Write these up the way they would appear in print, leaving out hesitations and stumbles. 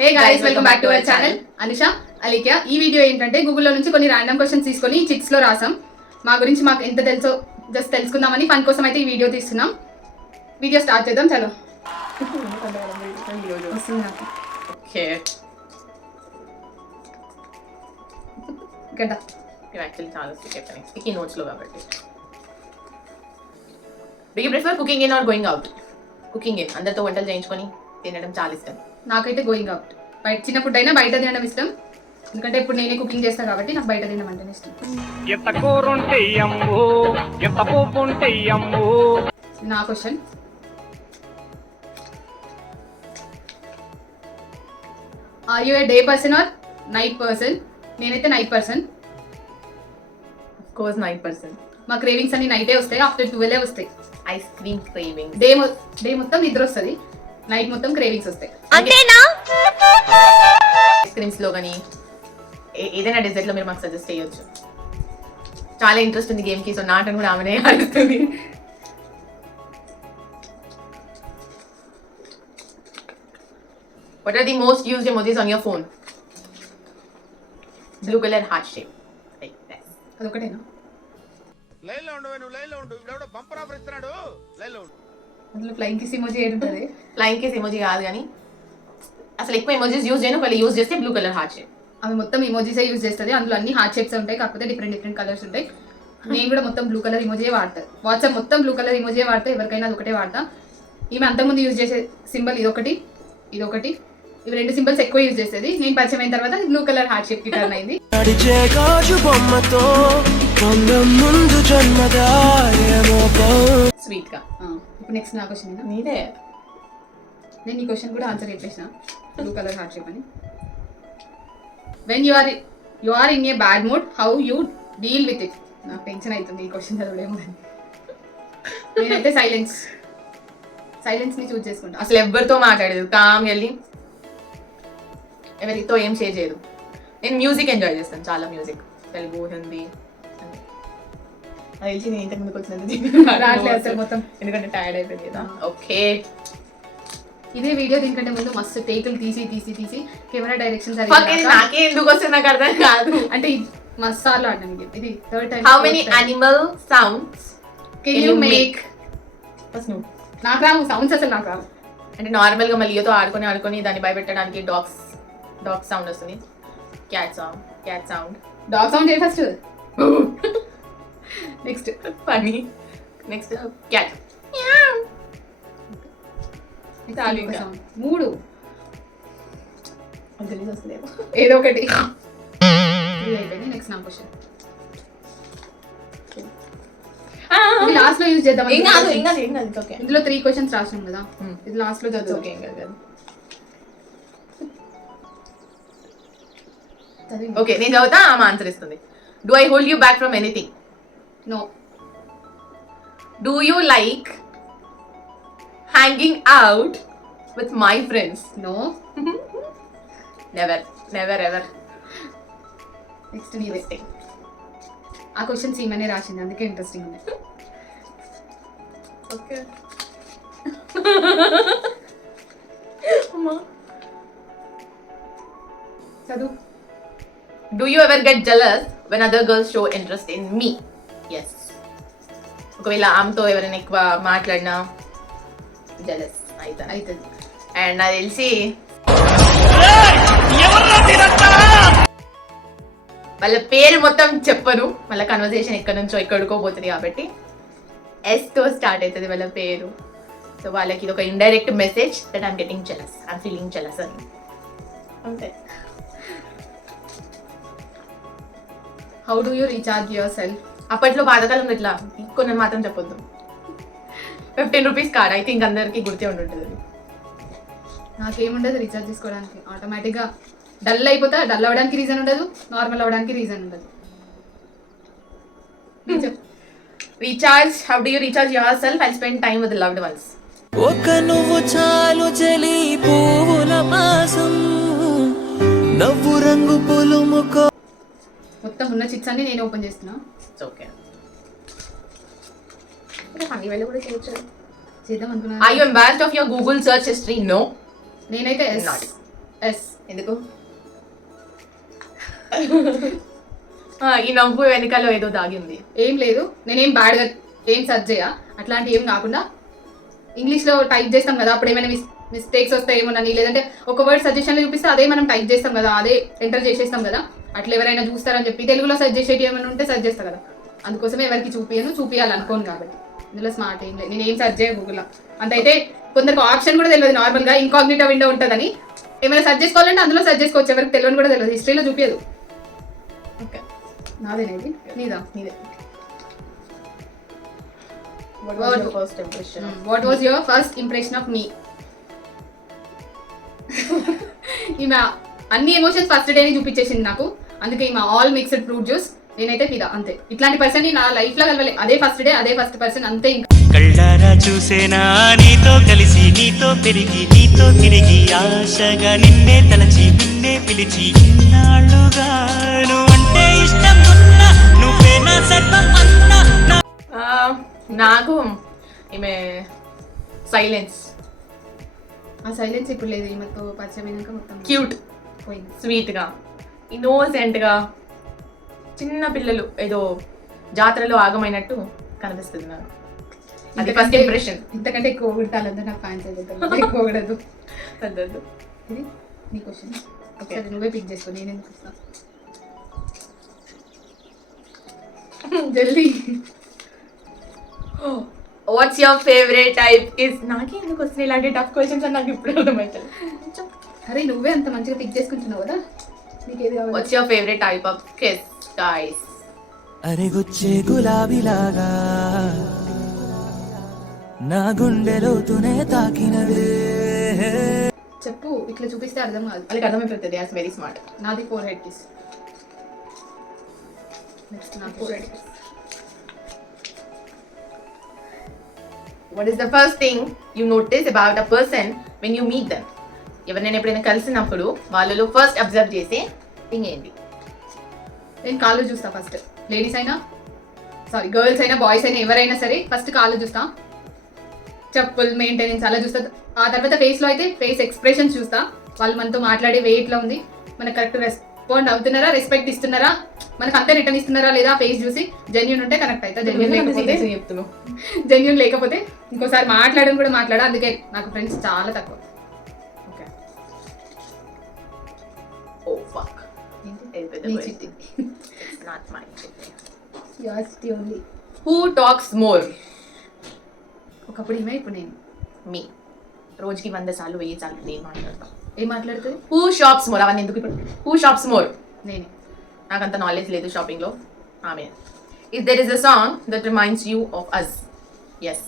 Hey guys, welcome back to our channel Anusha అలికియా. ఈ video ఏంటంటే గూగుల్లో నుంచి కొన్ని ర్యాండమ్ క్వశ్చన్స్ తీసుకొని చిట్స్ లో రాసాం. మా గురించి మాకు ఎంత తెలుసో జస్ట్ తెలుసుకుందామని ఫన్ కోసం అయితే ఈ వీడియో తీస్తున్నాం. వీడియో స్టార్ట్ చేద్దాం. చలో వస్తుంది నాకు. ఓకే, గడ్డ యాక్చువల్లీ చాలా చెప్పాను స్టిక్కీ నోట్స్లో కాబట్టి. Do you prefer cooking in or going out? Cooking in, అందరితో వంటలు చేయించుకొని తినడం చాలా ఇష్టం. నాకైతే గోయింగ్ అవుట్. బయట చిన్న ఫుడ్ అయినా బయట తినడం ఇష్టం, ఎందుకంటే ఇప్పుడు నేనే కుకింగ్ చేస్తాను కాబట్టి నాకు బయట తినడం అంటే ఇష్టం. నా question, are you a day person or night person? నేనైతే నైట్ పర్సన్. Of course 9%. మా క్రేవింగ్స్ అన్ని నైటే వస్తాయి, ఆఫ్టర్ 12 వస్తాయి. Ice cream craving. డే మొత్తం నిద్ర వస్తుంది, నైట్ మొత్తం క్రేవింగ్స్ వస్తాయి. అంతేనా? ఐస్ క్రీమ్స్ లో కానీ ఏదైనా డెజర్ట్ లో మీరు మాకు సజెస్ట్ చేయొచ్చు. చాలా ఇంట్రెస్ట్ ఉంది గేమ్ కి, సో నాటను కూడా ఆమెనే ఆడుతుంది. What are the most used emojis on your phone? Blue color heart shape. Like that. అదొకటేనా? లైన్లో ఉండు, నువ్వు లైన్లో ఉండు. ఇప్పుడు బంపర్ ఆఫర్ ఇస్తున్నాడు, లైన్లో ఉండు. అందులో ఫ్లైంగ్ కిస్ ఎమోజీ ఏడుంటది? ఫ్లైంగ్ కిస్ ఎమోజీ కాదు కానీ అసలు ఎక్కువ ఎమోజీస్ యూజ్ చేయను, ఒకవేళ యూజ్ చేస్తే బ్లూ కలర్ హార్ట్ షేప్. అవి మొత్తం ఇమోజీసే యూజ్ చేస్తుంది, అందులో అన్ని హార్ట్ షేప్స్ ఉంటాయి, కాకపోతే డిఫరెంట్ కలర్స్ ఉంటాయి. నేను కూడా మొత్తం బ్లూ కలర్ ఇమోజీ వాడతాను. వాట్సాప్ మొత్తం బ్లూ కలర్ ఇమోజీ వాడతా, ఎవరికైనా అది ఒకటే వాడతా. ఈమె అంతకుముందు యూజ్ చేసే సింబల్ ఇదొకటి, ఇవి రెండు సింబల్స్ ఎక్కువ యూజ్ చేసేది. నేను పరిచయం అయిన తర్వాత బ్లూ కలర్ హార్ట్ షేప్ కి టర్న్ అయింది. స్వీట్ గా. ఇప్పుడు నెక్స్ట్ నా క్వశ్చన్ నీదే. నేను ఈ క్వశ్చన్ కూడా ఆన్సర్ చెప్పేసిన, బ్లూ కలర్ హార్ట్ షేప్ అని. When you are in a bad mood, how you deal with it? నాకు టెన్షన్ అవుతుంది ఈ క్వశ్చన్ చదవలేము అని. నేనైతే సైలెన్స్ ని చూస్ చేసుకుంటా. అసలు ఎవరితో మాట్లాడదు, కామ్ వెళ్ళి ఎవరితో ఏం షేర్ చేయదు. నేను మ్యూజిక్ ఎంజాయ్ చేస్తాను, చాలా మ్యూజిక్, తెలుగు, హిందీ. అది తెలిసి నేను ఇంతకు ముందుకు వచ్చినందుకు మొత్తం, ఎందుకంటే టైర్డ్ అయిపోయింది కదా. ఓకే, ఇదే వీడియో దీనికంటే ముందు మస్తు టేకులు తీసి కెమెరా డైరెక్షన్ నాకే ఎందుకు వస్తుంది నాకు అర్థం కాదు. అంటే మస్తు సార్లు ఆడినాం. ఇది third time. How many animal sounds can you make? First నువ్వు. నాకు రావు సౌండ్స్, అసలు నాకు రావు. అంటే నార్మల్గా మళ్ళీతో ఆడుకొని దాన్ని భయపెట్టడానికి డాగ్ సౌండ్ వస్తుంది, క్యాట్ సౌండ్. డాగ్ సౌండ్ చేయి first. Next funny, next cat. మూడు వస్తుంది ఏదో ఒకటి. నెక్స్ట్ నా క్వశ్చన్, లాస్ట్ లో యూజ్ చేద్దాం. ఇందులో 3 క్వశ్చన్స్ రాసినాం కదా, ఇది లాస్ట్ లో చదువు. ఓకే, నేను చదువుతా, ఆమె ఆన్సర్ ఇస్తుంది. Do I hold you back from anything? No. Do you like hanging out with my friends? No. Never ever. Next నీదే. ఆ క్వశ్చన్ సీమనే రాసింది, అందుకే ఇంట్రెస్టింగ్ ఉంది. ఓకే. చదువు. Do you ever get jealous when other girls show interest in me? Yes. ఒకవేళ ఆమెతో ఎవరైనా ఎక్కువ మాట్లాడినా జెలస్ అవుతుంది. అండ్ నాకు తెలిసి వాళ్ళ పేరు మొత్తం చెప్పను, మళ్ళీ కన్వర్సేషన్ ఎక్కడి నుంచో ఎక్కడికో పోతుంది కాబట్టి ఎస్తో స్టార్ట్ అవుతుంది వాళ్ళ పేరు. సో వాళ్ళకి ఇది ఒక indirect message that I'm getting jealous, I'm feeling jealous అని. అంతే. How do you recharge your self? అప్పట్లో పాతకాలంలో ఇట్లా కొన్ని మాత్రం చెప్పొద్దు. 15 రూపీస్ కార్డ్, ఐ థింక్ అందరికి గుర్తే ఉంటుంటుంది. నాకేముండదు రీఛార్జ్ చేసుకోవడానికి, ఆటోమేటిక్గా డల్ అయిపోతా. డల్ అవ్వడానికి రీజన్ ఉండదు, నార్మల్ అవ్వడానికి రీజన్ ఉండదు. Recharge, how do you recharge your self? I spend time with loved ones. ఒక నువ్వు చాలు చలి పువ్వుల మాసం, నవ్వు రంగు పొలుముకో. మొత్తం ఉన్న చిట్స్ అన్ని నేను ఓపెన్ చేస్తున్నా. ఓకే, ఫన్నీ వేలో కూడా చేద్దాం అనుకున్నా. Are you embarrassed of your Google search history? No. నేనైతే not. ఎస్. ఎందుకు? ఈ నవ్వు వెనకాల ఏదో దాగి ఉంది. ఏం లేదు, నేనేం బ్యాడ్గా ఏం సర్చ్ చేయ, అట్లాంటి ఏం కాకుండా ఇంగ్లీష్లో టైప్ చేస్తాం కదా, అప్పుడు ఏమైనా మిస్టేక్స్ వస్తాయేమోనని, లేదంటే ఒక వర్డ్ సజెషన్లో చూపిస్తే అదే మనం టైప్ చేస్తాం కదా, అదే ఎంటర్ చేసేస్తాం కదా, అట్లా ఎవరైనా చూస్తారని చెప్పి తెలుగులో సర్చ్ చేసేటి ఏమైనా ఉంటే సర్చ్ చేస్తా కదా, అందుకోసమే ఎవరికి చూపించాలనుకోను కాబట్టి. ఇందులో స్మార్ట్ ఏం లేదు, నేను ఏం సర్చ్ చేయ గూగుల్లో. అంతైతే కొందరికి ఆప్షన్ కూడా తెలియదు, నార్మల్గా ఇన్కాగ్నిటో విండో ఉంటుందని, ఏమైనా సర్చ్ చేసుకోవాలంటే అందులో సర్చ్ చేసుకోవచ్చు, ఎవరికి తెలియని కూడా తెలియదు, హిస్టరీలో చూపించదు. ఓకే, నాదేనేది నీదా? నీదే. What was your first impression of me? ఈమె అన్ని ఎమోషన్స్ ఫస్ట్ డేనే చూపించేసింది నాకు, అందుకే ఈమె ఆల్ మిక్స్డ్ ఫ్రూట్ జ్యూస్, నేనైతే ఫిదా అంతే. ఇట్లాంటి పర్సన్ నా లైఫ్ లో కలవలే, అదే ఫస్ట్ డే అదే ఫస్ట్ పర్సన్ అంతే. ఇంకా కళ్ళారా చూసేనా నీతో కలిసి నీతో పెరిగి నీతో తిరిగి ఆశగా నిన్నే తలచి నిన్నే పిలిచి ఇన్నాళ్ళుగా నువ్వంటే ఇష్టం ఉన్నా నువ్వే నా సర్వం అన్నా నాకు ఈమె సైలెన్స్. ఆ సైలెన్స్ ఇప్పుడు లేదు, ఈమెతో పరిచయమైనాక మొత్తం క్యూట్, పోయింది. స్వీట్గా, ఇన్నోసెంట్గా, చిన్న పిల్లలు ఏదో జాతరలో ఆగమైనట్టు కనిపిస్తుంది నాకు. అది ఫస్ట్ ఇంప్రెషన్. ఇంతకంటే ఎక్కువ కొట్టాలంటే నాకు ఫ్యాన్స్ అయిపోతాను, ఎక్కువ కూడదు. వద్దొద్దు. ఇది నీ క్వశ్చన్, ఒకసారి నువ్వే పిక్ చేసుకో, నేను ఎందుకు వస్తాను జల్దీ. Watts your favourite type kiss? నాకే ఎందుకు వస్తున్నాయి ఇలాంటి టఫ్ క్వశ్చన్స్ అని నాకు ఇప్పుడు అర్థమవుతుంది. అరే నువ్వే అంత మంచిగా పిక్ చేసుకుంటున్నావు కదా, నీకు ఏది కావాలి? What's your favourite type of kiss guys? అరెగొచ్చే గులాబీలాగా నా గుండెలోతునే తాకినవే. చెప్పు, ఇట్లా చూపిస్తే అర్థం కాదు. వాళ్ళకి అర్థమైపోతుంది. As very smart. నాది 4 హెడ్ కిస్. నెక్స్ట్ నా 4 head kiss. What is the first thing you notice about a person when you meet them? ఎవరినైనా ఎప్పుడైనా కలిసినప్పుడు వాళ్ళలో ఫస్ట్ అబ్జర్వ్ చేసే థింగ్ ఏంటి? నేను కాళ్ళు చూస్తా ఫస్ట్. లేడీస్ అయినా సారీ గర్ల్స్ అయినా బాయ్స్ అయినా ఎవరైనా సరే ఫస్ట్ కాళ్ళు చూస్తా, చెప్పులు మెయింటెనెన్స్ అలా చూస్తా. ఆ తర్వాత ఫేస్లో అయితే ఫేస్ ఎక్స్ప్రెషన్స్ చూస్తా, వాళ్ళు మనతో మాట్లాడే వే ఎట్లా ఉంది, మనకు కరెక్ట్ రెస్పాండ్ అవుతున్నారా, రెస్పెక్ట్ ఇస్తున్నారా, మనకు అంతే రిటర్న్ ఇస్తున్నారా లేదా ఫేస్ చూసి. జెన్యూన్ ఉంటే కనెక్ట్ అవుతా, జెన్యూన్ లేకపోతే ఇంకోసారి మాట్లాడడం కూడా మాట్లాడా. అందుకే నాకు ఫ్రెండ్స్ చాలా తక్కువ. ఓకే. ఓ ఫక్. నీ చిట్టి. Not my chitti. Yours chitti only. Who talks more? ఒకప్పుడు ఈమె, ఇప్పుడు నేను. Me. రోజుకి 100 సార్లు 1000 సార్లు నేను మాట్లాడతాను. ఏం మాట్లాడుతుంది? Who shops more? అవన్నీ ఎందుకు ఇప్పుడు? Who shops more? నేనే. నాకు అంత నాలెడ్జ్ లేదు షాపింగ్ లో. ఆమె. If there is a song that reminds you of us. Yes.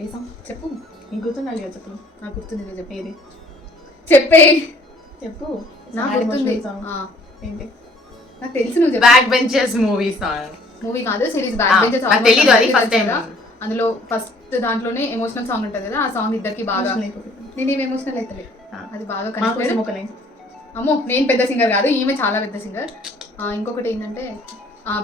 A song చెప్పు? నీకు గుర్తుండాలి కదా, చెప్పు. నాకు గుర్తుంది, చెప్పేది చెప్పే. చెప్పు. నాకు గుర్తుంది. ఏంటి? నాకు తెలుసు, నువ్వు చెప్పు. Back benches movie song. Movie కాదు, సిరీస్ బ్యాక్ బెంచెస్. నాకు తెలీదు, అది ఫస్ట్ టైం. అందులో ఫస్ట్ దాంట్లోనే ఎమోషనల్ సాంగ్ ఉంటుంది కదా, ఆ సాంగ్ ఇద్దరికి బాగా. నేనేం ఎమోషనల్ అయితే అది బాగా కనెక్ట్. అమ్మో, నేను పెద్ద సింగర్ కాదు, ఈమె చాలా పెద్ద సింగర్. ఇంకొకటి ఏంటంటే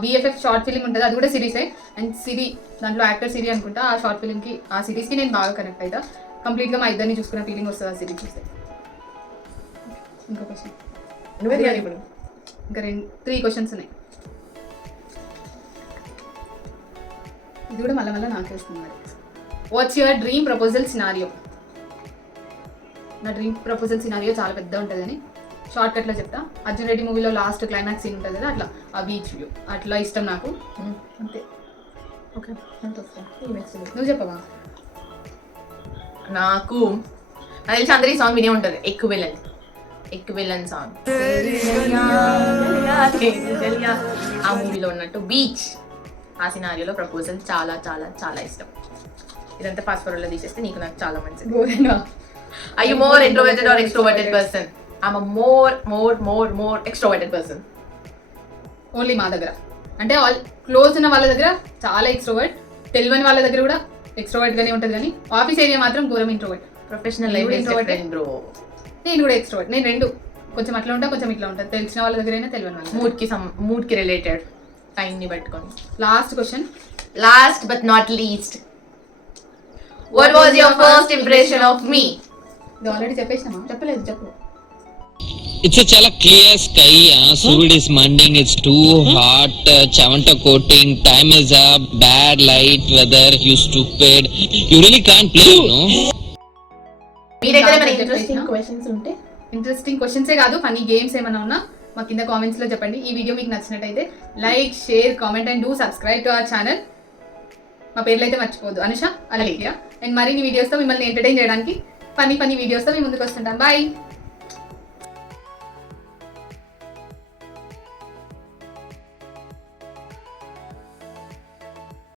BFF షార్ట్ ఫిలిం ఉంటుంది, అది కూడా సిరీసే. అండ్ సిరి దాంట్లో యాక్టర్ సిరి అనుకుంటా. ఆ షార్ట్ ఫిలింకి ఆ సిరీస్కి నేను బాగా కనెక్ట్ అవుతా. కంప్లీట్గా మా ఇద్దరిని చూసుకున్న ఫీలింగ్ వస్తుంది ఆ సిరీస్ చూస్తే. ఇంకో క్వశ్చన్ నువ్వే తీయాలి ఇప్పుడు. ఇంకా 3 క్వశ్చన్స్ ఉన్నాయి. ఇది కూడా మళ్ళీ నాకే వస్తుంది మరి. What's your dream proposal scenario? నా డ్రీమ్ ప్రపోజల్ సినారియో చాలా పెద్ద ఉంటుందని షార్ట్ కట్లో చెప్తా. అర్జున్ రెడ్డి మూవీలో లాస్ట్ క్లైమాక్స్ సీన్ ఉంటుంది కదా, అట్లా ఆ బీచ్ వ్యూ అట్లా ఇష్టం నాకు, అంతే. ఓకే, నువ్వు చెప్పవా? నాకు తెలిసి అందరూ ఈ సాంగ్ వినే ఉంటారు, ఎక్కువెళ్ళన్ సాంగ్. ఆ మూవీలో ఉన్నట్టు బీచ్, ఆ సినారియోలో ప్రపోజల్ చాలా చాలా చాలా ఇష్టం. ఇదంతా ఫాస్ట్ ఫార్వర్డ్లో తీసేస్తే నీకు నాకు చాలా మంచిది. Are you more introverted or extroverted person? I'm a more extroverted person. Only మా దగ్గర అంటే ఆల్ క్లోజ్ ఉన్న వాళ్ళ దగ్గర చాలా ఎక్స్ట్రోవర్ట్, తెలియని వాళ్ళ దగ్గర కూడా ఎక్స్ట్రోవర్ట్ గానే ఉంటుంది, కానీ ఆఫీస్ ఏరియా మాత్రం ఘోరం introvert. Professional life introvert bro. నేను కూడా ఎక్స్ట్రోవర్ట్, నేను రెండు, కొంచెం అట్లా ఉంటా కొంచెం ఇట్లా ఉంటా, తెలిసిన వాళ్ళ దగ్గర అయినా తెలియని వాళ్ళ. మూడ్కి రిలేటెడ్ టైంని పట్టుకొని. Last question, last but not least, what was your first impression of me? ఇది ఆల్రెడీ చెప్పేసినామా? చెప్పలేదు, చెప్పు. It's a chala clear sky. Sud is manding. It's too hot. Chavanta coating. Time is up. Bad light weather. You stupid. You really can't play, no? మీ దగ్గర ఏమైనా నాకు interesting చెప్పేసినా? Questions ఉంటే interesting క్వశ్చన్సే కాదు, funny games ఏమైనా ఉన్నా మా కింద comments లో చెప్పండి. ఈ వీడియో మీకు నచ్చినట్టయితే like, share, comment and do subscribe to our channel. మా పేర్లు అయితే మర్చిపోవద్దు, అనుష, అలెక్యా. అండ్ మరిన్ని వీడియోస్తో మిమ్మల్ని ఎంటర్టైన్ చేయడానికి ఫనీ వీడియోస్తో మేము ముందుకు వస్తుంటాం. బాయ్.